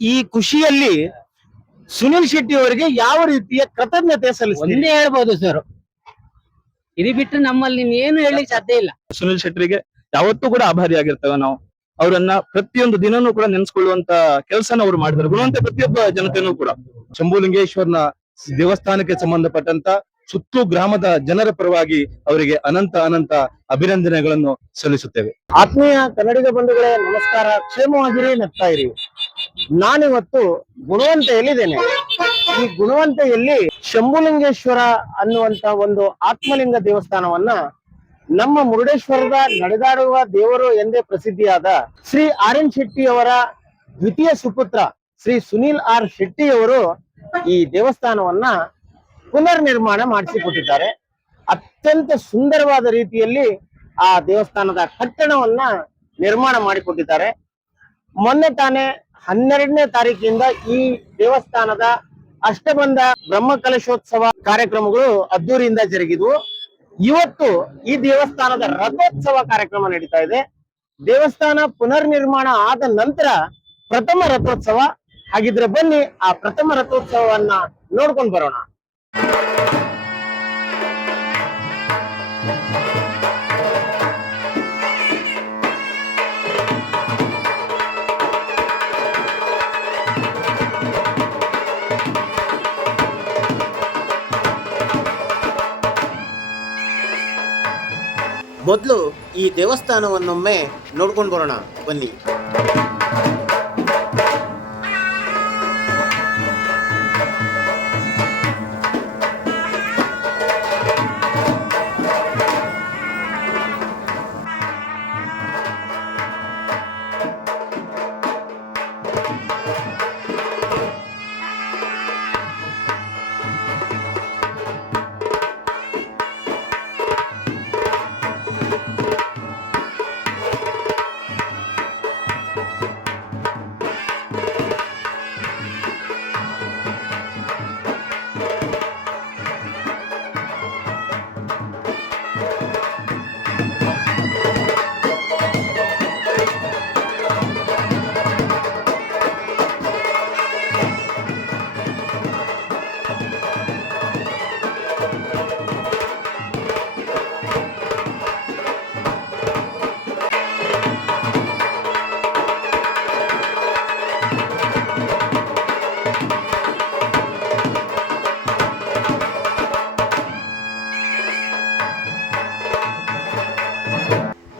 ಈ ಖುಷಿಯಲ್ಲಿ ಸುನಿಲ್ ಶೆಟ್ಟಿ ಅವರಿಗೆ ಯಾವ ರೀತಿಯ ಕೃತಜ್ಞತೆ ಸಲ್ಲಿಸ್ತೀರಿ? ಒಂದೇ ಹೇಳ್ಬೋದು ಸರ್, ಇದು ಬಿಟ್ಟು ನಮ್ಮಲ್ಲಿ ಏನು ಹೇಳಲಿಕ್ಕೆ ಸಾಧ್ಯ ಇಲ್ಲ. ಸುನಿಲ್ ಶೆಟ್ಟಿಗೆ ಯಾವತ್ತೂ ಕೂಡ ಆಭಾರಿಯಾಗಿರ್ತೇವೆ ನಾವು. ಅವರನ್ನ ಪ್ರತಿಯೊಂದು ದಿನನೂ ಕೂಡ ನೆನೆಸ್ಕೊಳ್ಳುವಂತ ಕೆಲಸನ ಅವ್ರು ಮಾಡಿದ್ರು, ಗುಣವಂತ ಪ್ರತಿಯೊಬ್ಬ ಜನತೆನೂ ಕೂಡ. ಶಂಭುಲಿಂಗೇಶ್ವರನ ದೇವಸ್ಥಾನಕ್ಕೆ ಸಂಬಂಧಪಟ್ಟಂತ ಸುತ್ತು ಗ್ರಾಮದ ಜನರ ಪರವಾಗಿ ಅವರಿಗೆ ಅನಂತ ಅನಂತ ಅಭಿನಂದನೆಗಳನ್ನು ಸಲ್ಲಿಸುತ್ತೇವೆ. ಆತ್ಮೀಯ ಕನ್ನಡಿಗ ಬಂಧುಗಳೇ, ನಮಸ್ಕಾರ. ಕ್ಷೇಮವಾಗಿರಿ, ನಗ್ತಾ ಇರಿ. ನಾನಿವತ್ತು ಗುಣವಂತೆಯಲ್ಲಿದ್ದೇನೆ. ಈ ಗುಣವಂತೆಯಲ್ಲಿ ಶಂಭುಲಿಂಗೇಶ್ವರ ಅನ್ನುವಂತ ಒಂದು ಆತ್ಮಲಿಂಗ ದೇವಸ್ಥಾನವನ್ನ ನಮ್ಮ ಮುರುಡೇಶ್ವರದ ನಡೆದಾಡುವ ದೇವರು ಎಂದೇ ಪ್ರಸಿದ್ಧಿಯಾದ ಶ್ರೀ ಆರ್ ಎನ್ ಶೆಟ್ಟಿ ಅವರ ದ್ವಿತೀಯ ಸುಪುತ್ರ ಶ್ರೀ ಸುನೀಲ್ ಆರ್ ಶೆಟ್ಟಿ ಅವರು ಈ ದೇವಸ್ಥಾನವನ್ನ ಪುನರ್ ನಿರ್ಮಾಣ ಮಾಡಿಸಿಕೊಟ್ಟಿದ್ದಾರೆ. ಅತ್ಯಂತ ಸುಂದರವಾದ ರೀತಿಯಲ್ಲಿ ಆ ದೇವಸ್ಥಾನದ ಕಟ್ಟಡವನ್ನ ನಿರ್ಮಾಣ ಮಾಡಿಕೊಟ್ಟಿದ್ದಾರೆ. ಮೊನ್ನೆ ತಾನೇ 12ನೇ ತಾರೀಕಿಂದ ಈ ದೇವಸ್ಥಾನದ ಅಷ್ಟಬಂಧ ಬ್ರಹ್ಮಕಲಶೋತ್ಸವ ಕಾರ್ಯಕ್ರಮಗಳು ಅದ್ದೂರಿಯಿಂದ ಜರುಗಿದ್ವು. ಇವತ್ತು ಈ ದೇವಸ್ಥಾನದ ರಥೋತ್ಸವ ಕಾರ್ಯಕ್ರಮ ನಡೀತಾ ಇದೆ. ದೇವಸ್ಥಾನ ಪುನರ್ ನಿರ್ಮಾಣ ಆದ ನಂತರ ಪ್ರಥಮ ರಥೋತ್ಸವ. ಹಾಗಿದ್ರೆ ಬನ್ನಿ ಆ ಪ್ರಥಮ ರಥೋತ್ಸವವನ್ನ ನೋಡ್ಕೊಂಡು ಬರೋಣ. ಮೊದಲು ಈ ದೇವಸ್ಥಾನವನ್ನೊಮ್ಮೆ ನೋಡ್ಕೊಂಡು ಬರೋಣ ಬನ್ನಿ.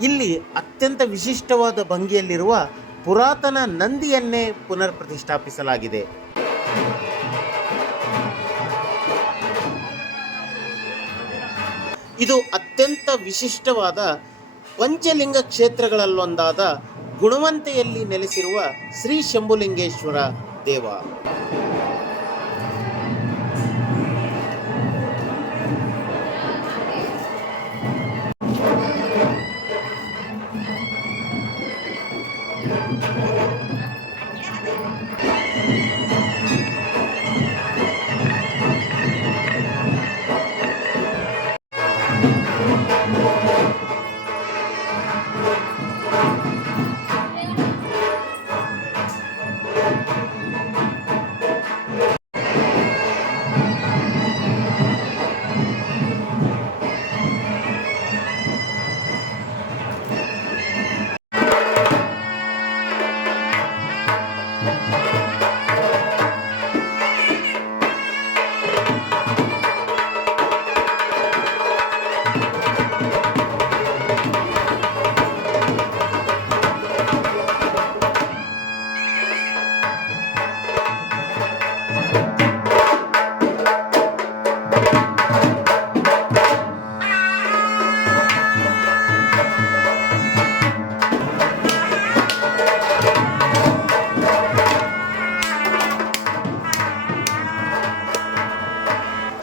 ಇಲ್ಲಿ ಅತ್ಯಂತ ವಿಶಿಷ್ಟವಾದ ಭಂಗಿಯಲ್ಲಿರುವ ಪುರಾತನ ನಂದಿಯನ್ನೇ ಪುನರ್ ಪ್ರತಿಷ್ಠಾಪಿಸಲಾಗಿದೆ. ಇದು ಅತ್ಯಂತ ವಿಶಿಷ್ಟವಾದ ಪಂಚಲಿಂಗ ಕ್ಷೇತ್ರಗಳಲ್ಲೊಂದಾದ ಗುಣವಂತೆಯಲ್ಲಿ ನೆಲೆಸಿರುವ ಶ್ರೀ ಶಂಭುಲಿಂಗೇಶ್ವರ ದೇವ.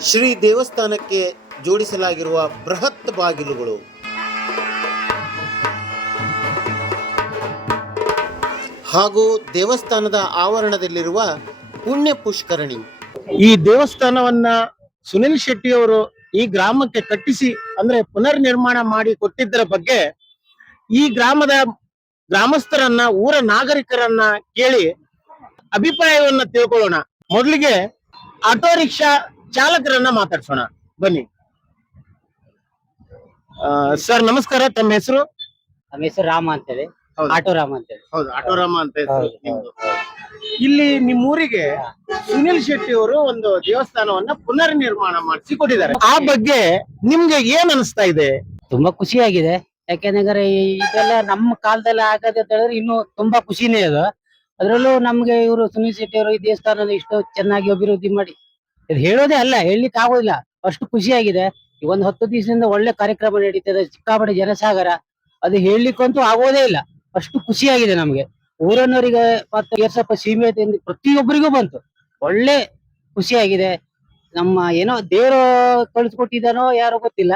ಶ್ರೀ ದೇವಸ್ಥಾನಕ್ಕೆ ಜೋಡಿಸಲಾಗಿರುವ ಬೃಹತ್ ಬಾಗಿಲುಗಳು ಹಾಗೂ ದೇವಸ್ಥಾನದ ಆವರಣದಲ್ಲಿರುವ ಪುಣ್ಯ ಪುಷ್ಕರಣಿ. ಈ ದೇವಸ್ಥಾನವನ್ನ ಸುನಿಲ್ ಶೆಟ್ಟಿ ಅವರು ಈ ಗ್ರಾಮಕ್ಕೆ ಕಟ್ಟಿಸಿ ಅಂದ್ರೆ ಪುನರ್ ನಿರ್ಮಾಣ ಮಾಡಿ ಕೊಟ್ಟಿದ್ದರ ಬಗ್ಗೆ ಈ ಗ್ರಾಮದ ಗ್ರಾಮಸ್ಥರನ್ನ, ಊರ ನಾಗರಿಕರನ್ನ ಕೇಳಿ ಅಭಿಪ್ರಾಯವನ್ನ ತಿಳ್ಕೊಳ್ಳೋಣ. ಮೊದಲಿಗೆ ಆಟೋ ರಿಕ್ಷಾ ಚಾಲಕರನ್ನ ಮಾತಾಡ್ಸೋಣ, ಬನ್ನಿ. ಸರ್ ನಮಸ್ಕಾರ, ತಮ್ಮ ಹೆಸರು? ನಮ್ಮ ಹೆಸರು ರಾಮ ಅಂತೇಳಿ, ಹೌದು. ಆಟೋ ರಾಮ ಅಂತೇಳಿ. ಹೌದು, ಆಟೋರಾಮ ಅಂತ ಹೆಸರು ಹೌದು, ನಿಮ್ದು. ಇಲ್ಲಿ ನಿಮ್ಮೂರಿಗೆ ಸುನಿಲ್ ಶೆಟ್ಟಿ ಅವರು ಒಂದು ದೇವಸ್ಥಾನವನ್ನ ಪುನರ್ ನಿರ್ಮಾಣ ಮಾಡಿಸಿ ಕೊಟ್ಟಿದ್ದಾರೆ. ಆ ಬಗ್ಗೆ ನಿಮ್ಗೆ ಏನ್ ಅನಿಸ್ತಾ ಇದೆ? ತುಂಬಾ ಖುಷಿಯಾಗಿದೆ. ಯಾಕೆಂದ್ರೆ ಇದೆಲ್ಲ ನಮ್ಮ ಕಾಲದಲ್ಲಿ ಆಗದೆ ಅಂತ ಹೇಳಿದ್ರೆ ಇನ್ನೂ ತುಂಬಾ ಖುಷಿನೇ ಅದು. ಅದ್ರಲ್ಲೂ ನಮ್ಗೆ ಇವರು ಸುನಿಲ್ ಶೆಟ್ಟಿ ಅವರು ಈ ದೇವಸ್ಥಾನ ಇಷ್ಟು ಚೆನ್ನಾಗಿ ಅಭಿವೃದ್ಧಿ ಮಾಡಿ, ಇದು ಹೇಳೋದೇ ಅಲ್ಲ, ಹೇಳಲಿಕ್ಕೆ ಆಗೋದಿಲ್ಲ, ಅಷ್ಟು ಖುಷಿಯಾಗಿದೆ. ಈ ಒಂದು 10 ದಿವಸದಿಂದ ಒಳ್ಳೆ ಕಾರ್ಯಕ್ರಮ ನಡೀತದೆ, ಸಿಕ್ಕಾಪಟ್ಟೆ ಜನಸಾಗರ, ಅದು ಹೇಳಲಿಕ್ಕಂತೂ ಆಗೋದೇ ಇಲ್ಲ, ಅಷ್ಟು ಖುಷಿಯಾಗಿದೆ ನಮ್ಗೆ. ಊರನ್ನವರಿಗೆ ಮತ್ತೆ ಏರ್ಸಪ್ಪ ಸೀಮೆಯಿಂದ ಪ್ರತಿಯೊಬ್ಬರಿಗೂ ಬಂತು, ಒಳ್ಳೆ ಖುಷಿಯಾಗಿದೆ. ನಮ್ಮ ಏನೋ ದೇವರು ಕಳಿಸ್ಕೊಟ್ಟಿದ್ದಾನೋ ಯಾರೋ ಗೊತ್ತಿಲ್ಲ,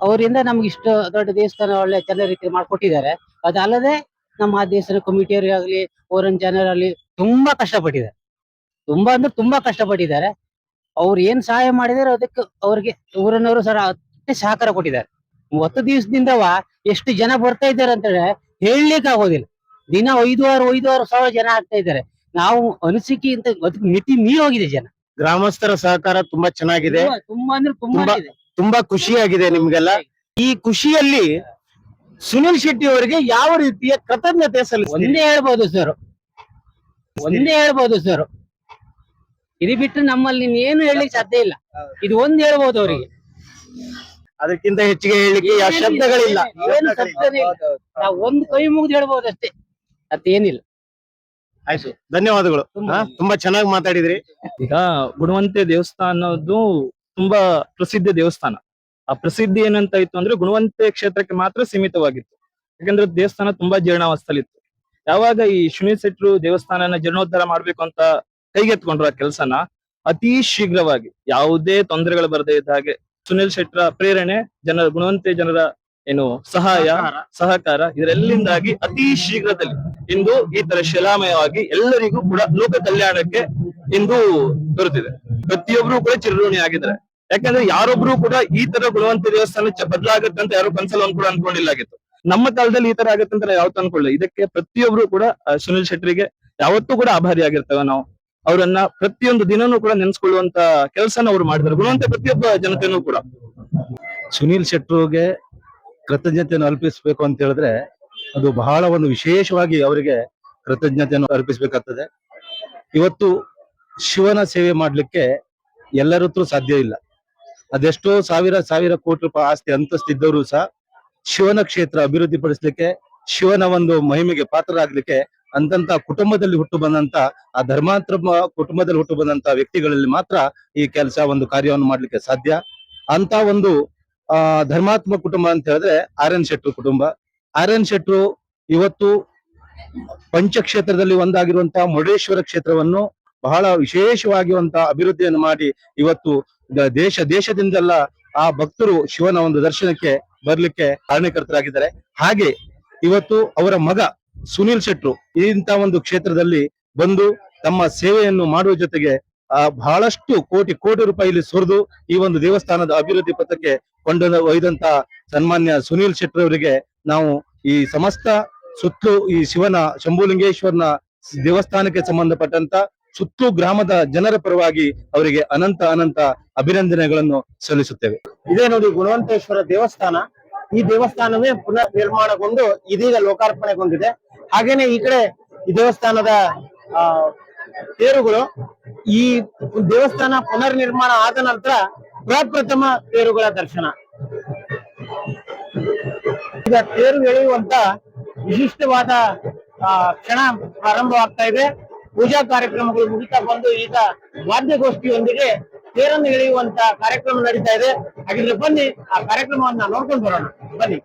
ಅವರಿಂದ ನಮ್ಗೆ ಇಷ್ಟು ದೊಡ್ಡ ದೇವಸ್ಥಾನ ಒಳ್ಳೆ ಚೆನ್ನಾಗಿ ರೀತಿ ಮಾಡ್ಕೊಟ್ಟಿದ್ದಾರೆ. ಅದಲ್ಲದೆ ನಮ್ಮ ಆ ದೇವಸ್ಥಾನ ಕಮಿಟಿಯವರಾಗ್ಲಿ, ಊರಿನ ಜನರಲ್ಲಿ ತುಂಬಾ ಕಷ್ಟಪಟ್ಟಿದ್ದಾರೆ, ತುಂಬಾ ಅಂದ್ರೆ ತುಂಬಾ ಕಷ್ಟಪಟ್ಟಿದ್ದಾರೆ. ಅವ್ರು ಏನ್ ಸಹಾಯ ಮಾಡಿದಾರೆ ಅದಕ್ಕೆ ಅವ್ರಿಗೆ ಊರಿನವರು ಸರ ಅಷ್ಟೇ ಸಹಕಾರ ಕೊಟ್ಟಿದ್ದಾರೆ. 10 ದಿವಸದಿಂದವ ಎಷ್ಟು ಜನ ಬರ್ತಾ ಇದ್ದಾರೆ ಅಂತ ಹೇಳಲಿಕ್ಕೆ ಆಗೋದಿಲ್ಲ. ದಿನ 5,000 ಸಾವಿರ ಜನ ಆಗ್ತಾ ಇದ್ದಾರೆ. ನಾವು ಅನಿಸಿಕೆ ಅಂತ ಅದಕ್ಕೆ ಮಿತಿ ಮೀರಿ ಹೋಗಿದೆ ಜನ. ಗ್ರಾಮಸ್ಥರ ಸಹಕಾರ ತುಂಬಾ ಚೆನ್ನಾಗಿದೆ, ತುಂಬಾ ಅಂದ್ರೆ ತುಂಬಾ ತುಂಬಾ- ಇದೆ. ತುಂಬಾ ಖುಷಿಯಾಗಿದೆ ನಿಮ್ಗೆಲ್ಲ. ಈ ಖುಷಿಯಲ್ಲಿ ಸುನಿಲ್ ಶೆಟ್ಟಿ ಅವರಿಗೆ ಯಾವ ರೀತಿಯ ಕೃತಜ್ಞತೆ ಸಲ್ಲಿಸ್ತೀರಿ? ಒಂದೇ ಹೇಳ್ಬೋದು ಸರ್, ಇದು ಬಿಟ್ಟರೆ ನಮ್ಮಲ್ಲಿ ಏನು ಹೇಳಲಿಕ್ಕೆ ಸಾಧ್ಯ ಇಲ್ಲ. ಇದು ಒಂದ್ ಹೇಳ್ಬೋದು ಅವರಿಗೆ, ಅದಕ್ಕಿಂತ ಹೆಚ್ಚಿಗೆ ಹೇಳಲಿಕ್ಕೆ ಯಾವ ಶಬ್ದಗಳಿಲ್ಲ. ಏನು ಶಬ್ದನೇ ಇಲ್ಲ. ನಾವು ಒಂದು ಕೈ ಮುಗಿದು ಹೇಳ್ಬೋದು ಅಷ್ಟೇ, ಮತ್ತೇನಿಲ್ಲ. ಆಯ್ತು, ಧನ್ಯವಾದಗಳು. ತುಂಬಾ ಚೆನ್ನಾಗಿ ಮಾತಾಡಿದ್ರಿ. ಈಗ ಗುಣವಂತೆ ದೇವಸ್ಥಾನದ್ದು ತುಂಬಾ ಪ್ರಸಿದ್ಧ ದೇವಸ್ಥಾನ. ಆ ಪ್ರಸಿದ್ಧಿ ಏನಂತ ಇತ್ತು ಅಂದ್ರೆ ಗುಣವಂತೆ ಕ್ಷೇತ್ರಕ್ಕೆ ಮಾತ್ರ ಸೀಮಿತವಾಗಿತ್ತು. ಯಾಕಂದ್ರೆ ದೇವಸ್ಥಾನ ತುಂಬಾ ಜೀರ್ಣಾವಸ್ಥೆಲಿತ್ತು. ಯಾವಾಗ ಈ ಸುನಿಲ್ ಶೆಟ್ರು ದೇವಸ್ಥಾನನ ಜೀರ್ಣೋದ್ಧಾರ ಮಾಡ್ಬೇಕು ಅಂತ ಕೈಗೆತ್ಕೊಂಡ್ರು ಆ ಕೆಲಸನ, ಅತಿ ಶೀಘ್ರವಾಗಿ ಯಾವುದೇ ತೊಂದರೆಗಳು ಬರದೇ ಇದ್ದ ಹಾಗೆ ಸುನಿಲ್ ಶೆಟ್ರ ಪ್ರೇರಣೆ, ಗುಣವಂತೆ ಜನರ ಏನು ಸಹಕಾರ ಇದರೆಲ್ಲಿಂದಾಗಿ ಅತಿ ಶೀಘ್ರದಲ್ಲಿ ಇಂದು ಈ ತರ ಶಿಲಾಮಯವಾಗಿ ಎಲ್ಲರಿಗೂ ಕೂಡ ಲೋಕ ಕಲ್ಯಾಣಕ್ಕೆ ಇಂದು ದೊರೆತಿದೆ. ಪ್ರತಿಯೊಬ್ರು ಕೂಡ ಚಿರಋಣಿ ಆಗಿದ್ದಾರೆ. ಯಾಕಂದ್ರೆ ಯಾರೊಬ್ರು ಕೂಡ ಈ ತರ ಗುಣವಂತ ದೇವಸ್ಥಾನ ಬದಲಾಗತ್ತೆ ಅಂತ ಯಾರು ಕನ್ಸಲ್ ಕೂಡ ಅನ್ಕೊಂಡಿಲ್ಲ ಆಗಿತ್ತು. ನಮ್ಮ ಕಾಲದಲ್ಲಿ ಈ ತರ ಆಗತ್ತೆ ಅಂತ ಯಾವತ್ತೂ ಅನ್ಕೊಳ್ಳಿಲ್ಲ. ಇದಕ್ಕೆ ಪ್ರತಿಯೊಬ್ರು ಕೂಡ ಸುನಿಲ್ ಶೆಟ್ರಿಗೆ ಯಾವತ್ತೂ ಕೂಡ ಆಭಾರಿ ಆಗಿರ್ತೇವೆ ನಾವು. ಅವರನ್ನ ಪ್ರತಿಯೊಂದು ದಿನನೂ ಕೂಡ ನೆನ್ಸ್ಕೊಳ್ಳುವಂತ ಕೆಲಸನ ಅವ್ರು ಮಾಡಿದ್ದಾರೆ, ಗುಣವಂತ ಪ್ರತಿಯೊಬ್ಬ ಜನತೆನೂ ಕೂಡ. ಸುನೀಲ್ ಶೆಟ್ರುಗೆ ಕೃತಜ್ಞತೆಯನ್ನು ಅರ್ಪಿಸಬೇಕು ಅಂತ ಹೇಳಿದ್ರೆ ಅದು ಬಹಳ ಒಂದು ವಿಶೇಷವಾಗಿ ಅವರಿಗೆ ಕೃತಜ್ಞತೆಯನ್ನು ಅರ್ಪಿಸಬೇಕಾಗ್ತದೆ. ಇವತ್ತು ಶಿವನ ಸೇವೆ ಮಾಡ್ಲಿಕ್ಕೆ ಎಲ್ಲರ ಹತ್ರ ಸಾಧ್ಯ ಇಲ್ಲ. ಅದೆಷ್ಟೋ ಸಾವಿರ ಕೋಟಿ ರೂಪಾಯಿ ಆಸ್ತಿ ಅಂತಸ್ತಿದ್ದವರು ಸಹ ಶಿವನ ಕ್ಷೇತ್ರ ಅಭಿವೃದ್ಧಿ ಪಡಿಸ್ಲಿಕ್ಕೆ, ಶಿವನ ಒಂದು ಮಹಿಮೆಗೆ ಪಾತ್ರರಾಗ್ಲಿಕ್ಕೆ ಅಂತಂತ ಕುಟುಂಬದಲ್ಲಿ ಹುಟ್ಟು ಬಂದಂತ ಆ ಧರ್ಮಾಂತರ ಕುಟುಂಬದಲ್ಲಿ ಹುಟ್ಟು ಬಂದಂತ ವ್ಯಕ್ತಿಗಳಲ್ಲಿ ಮಾತ್ರ ಈ ಒಂದು ಕಾರ್ಯವನ್ನು ಮಾಡ್ಲಿಕ್ಕೆ ಸಾಧ್ಯ. ಅಂತ ಒಂದು ಧರ್ಮಾತ್ಮಕ ಕುಟುಂಬ ಅಂತ ಹೇಳಿದ್ರೆ ಆರ್.ಎನ್. ಶೆಟ್ರು ಕುಟುಂಬ. ಆರ್.ಎನ್. ಶೆಟ್ರು ಇವತ್ತು ಪಂಚಕ್ಷೇತ್ರದಲ್ಲಿ ಒಂದಾಗಿರುವಂತಹ ಮುರುಡೇಶ್ವರ ಕ್ಷೇತ್ರವನ್ನು ಬಹಳ ವಿಶೇಷವಾಗಿರುವಂತಹ ಅಭಿವೃದ್ಧಿಯನ್ನು ಮಾಡಿ ಇವತ್ತು ದೇಶದಿಂದೆಲ್ಲ ಆ ಭಕ್ತರು ಶಿವನ ಒಂದು ದರ್ಶನಕ್ಕೆ ಬರ್ಲಿಕ್ಕೆ ಕಾರಣಕರ್ತರಾಗಿದ್ದಾರೆ. ಹಾಗೆ ಇವತ್ತು ಅವರ ಮಗ ಸುನೀಲ್ ಶೆಟ್ರು ಇಂತ ಒಂದು ಕ್ಷೇತ್ರದಲ್ಲಿ ಬಂದು ತಮ್ಮ ಸೇವೆಯನ್ನು ಮಾಡುವ ಜೊತೆಗೆ ಬಹಳಷ್ಟು ಕೋಟಿ ರೂಪಾಯಿಲಿ ಸುರಿದು ಈ ಒಂದು ದೇವಸ್ಥಾನದ ಅಭಿವೃದ್ಧಿ ಪಥಕ್ಕೆ ಒಯ್ದಂತ ಸನ್ಮಾನ್ಯ ಸುನೀಲ್ ಶೆಟ್ಟಿ ಅವರಿಗೆ ನಾವು ಈ ಸಮಸ್ತ ಸುತ್ತಲೂ ಈ ಶಿವನ ಶಂಭುಲಿಂಗೇಶ್ವರನ ದೇವಸ್ಥಾನಕ್ಕೆ ಸಂಬಂಧಪಟ್ಟಂತ ಸುತ್ತಲೂ ಗ್ರಾಮದ ಜನರ ಪರವಾಗಿ ಅವರಿಗೆ ಅನಂತ ಅಭಿನಂದನೆಗಳನ್ನು ಸಲ್ಲಿಸುತ್ತೇವೆ. ಇದೇ ನೋಡಿ ಗುಣವಂತೇಶ್ವರ ದೇವಸ್ಥಾನ. ಈ ದೇವಸ್ಥಾನವೇ ಪುನರ್ ನಿರ್ಮಾಣಗೊಂಡು ಇದೀಗ ಲೋಕಾರ್ಪಣೆಗೊಂಡಿದೆ. ಹಾಗೇನೆ ಈ ಕಡೆ ಈ ದೇವಸ್ಥಾನದ ತೇರುಗಳು, ಈ ದೇವಸ್ಥಾನ ಪುನರ್ ನಿರ್ಮಾಣ ಆದ ನಂತರ ಪ್ರಪ್ರಥಮ ತೇರುಗಳ ದರ್ಶನ. ಈಗ ತೇರು ಎಳೆಯುವಂತ ವಿಶಿಷ್ಟವಾದ ಕ್ಷಣ ಪ್ರಾರಂಭವಾಗ್ತಾ ಇದೆ. ಪೂಜಾ ಕಾರ್ಯಕ್ರಮಗಳು ಮುಗಿತಾ ಬಂದು ಈಗ ವಾದ್ಯಗೋಷ್ಠಿಯೊಂದಿಗೆ ತೇರನ್ನು ಎಳೆಯುವಂತ ಕಾರ್ಯಕ್ರಮ ನಡೀತಾ ಇದೆ. ಹಾಗಿದ್ರೆ ಬನ್ನಿ ಆ ಕಾರ್ಯಕ್ರಮವನ್ನ ನೋಡ್ಕೊಂಡು ಬರೋಣ, ಬನ್ನಿ.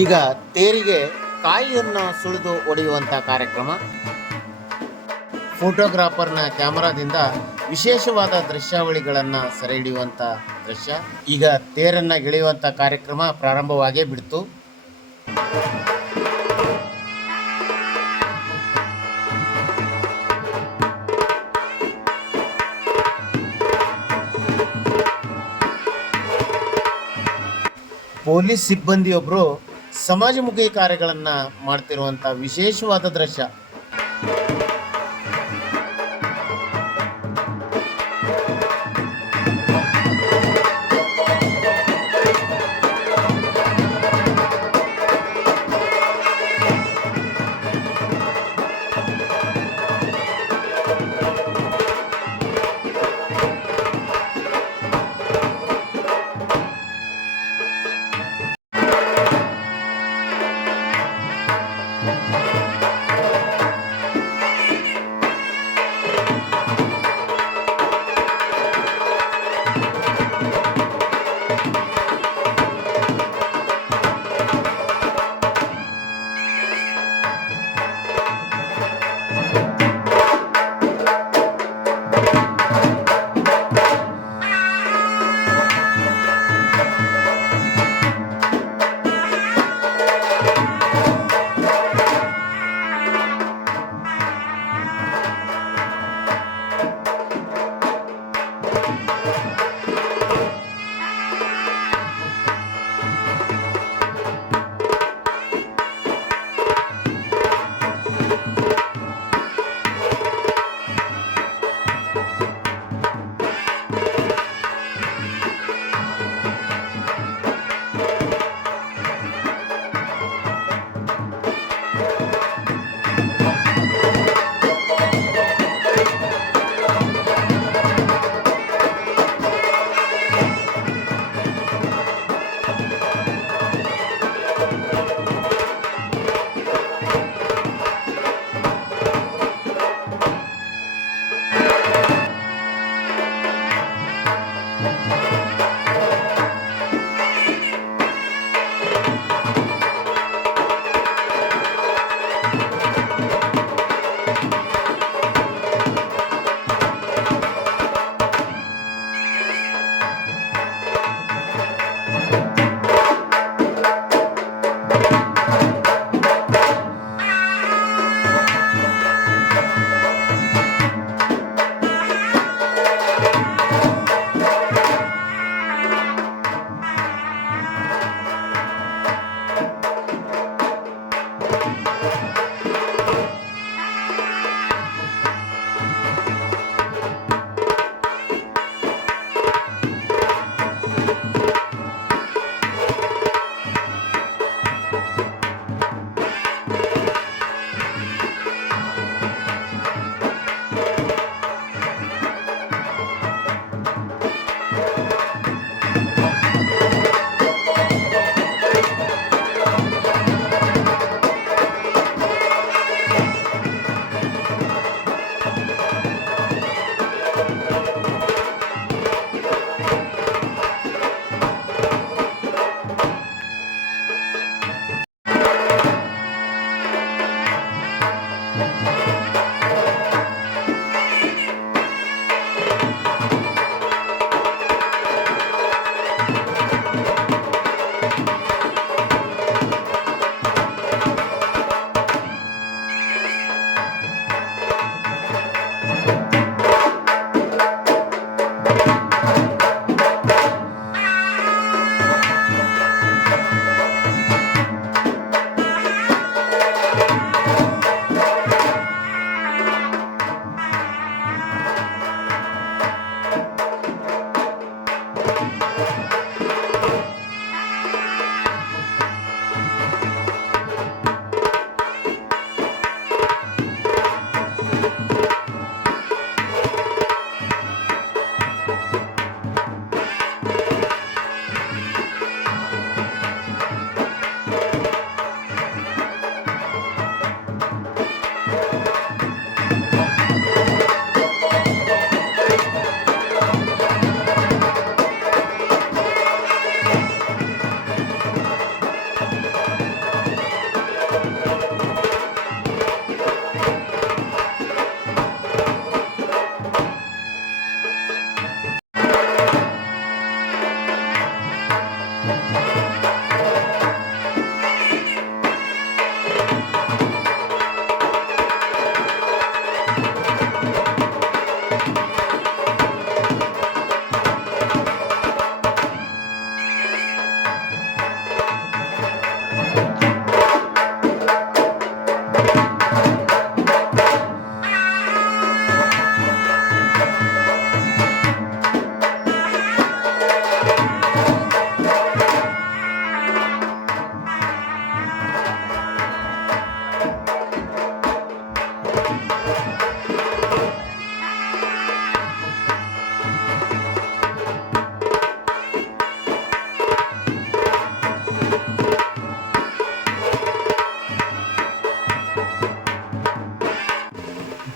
ಈಗ ತೇರಿಗೆ ಕಾಯಿಯನ್ನು ಸುಳಿದು ಒಡೆಯುವಂತ ಕಾರ್ಯಕ್ರಮ. ಫೋಟೋಗ್ರಾಫರ್ನ ಕ್ಯಾಮರಾದಿಂದ ವಿಶೇಷವಾದ ದೃಶ್ಯಾವಳಿಗಳನ್ನ ಸೆರೆ ಹಿಡಿಯುವಂತ ದೃಶ್ಯ. ಈಗ ತೇರನ್ನ ಗೆಳೆಯುವಂತ ಕಾರ್ಯಕ್ರಮ ಪ್ರಾರಂಭವಾಗೇ ಬಿಡ್ತು. ಪೊಲೀಸ್ ಸಿಬ್ಬಂದಿಯೊಬ್ಬರು ಸಮಾಜಮುಖಿ ಕಾರ್ಯಗಳನ್ನ ಮಾಡ್ತಿರುವಂತ ವಿಶೇಷವಾದ ದೃಶ್ಯ.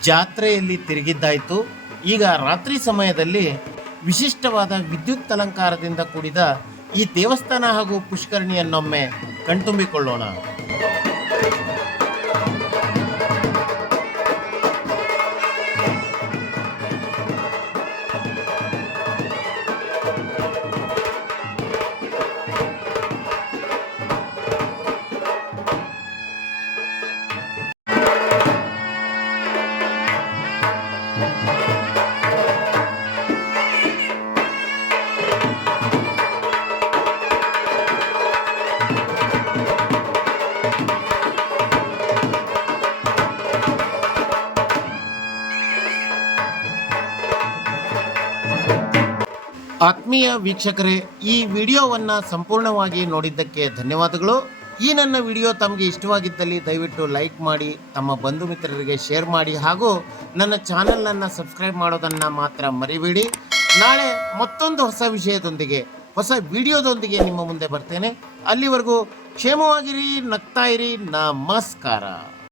ಜಾತ್ರೆಯಲ್ಲಿ ತಿರುಗಿದ್ದಾಯಿತು. ಈಗ ರಾತ್ರಿ ಸಮಯದಲ್ಲಿ ವಿಶಿಷ್ಟವಾದ ವಿದ್ಯುತ್ ಅಲಂಕಾರದಿಂದ ಕೂಡಿದ ಈ ದೇವಸ್ಥಾನ ಹಾಗೂ ಪುಷ್ಕರಣಿಯನ್ನೊಮ್ಮೆ ಕಣ್ತುಂಬಿಕೊಳ್ಳೋಣ. ಆತ್ಮೀಯ ವೀಕ್ಷಕರೇ, ಈ ವಿಡಿಯೋವನ್ನು ಸಂಪೂರ್ಣವಾಗಿ ನೋಡಿದ್ದಕ್ಕೆ ಧನ್ಯವಾದಗಳು. ಈ ನನ್ನ ವಿಡಿಯೋ ತಮಗೆ ಇಷ್ಟವಾಗಿದ್ದಲ್ಲಿ ದಯವಿಟ್ಟು ಲೈಕ್ ಮಾಡಿ, ತಮ್ಮ ಬಂಧು ಮಿತ್ರರಿಗೆ ಶೇರ್ ಮಾಡಿ, ಹಾಗೂ ನನ್ನ ಚಾನಲನ್ನು ಸಬ್ಸ್ಕ್ರೈಬ್ ಮಾಡೋದನ್ನು ಮಾತ್ರ ಮರಿಬೇಡಿ. ನಾಳೆ ಮತ್ತೊಂದು ಹೊಸ ವಿಷಯದೊಂದಿಗೆ, ಹೊಸ ವಿಡಿಯೋದೊಂದಿಗೆ ನಿಮ್ಮ ಮುಂದೆ ಬರ್ತೇನೆ. ಅಲ್ಲಿವರೆಗೂ ಕ್ಷೇಮವಾಗಿರಿ, ನಗ್ತಾ ಇರಿ. ನಮಸ್ಕಾರ.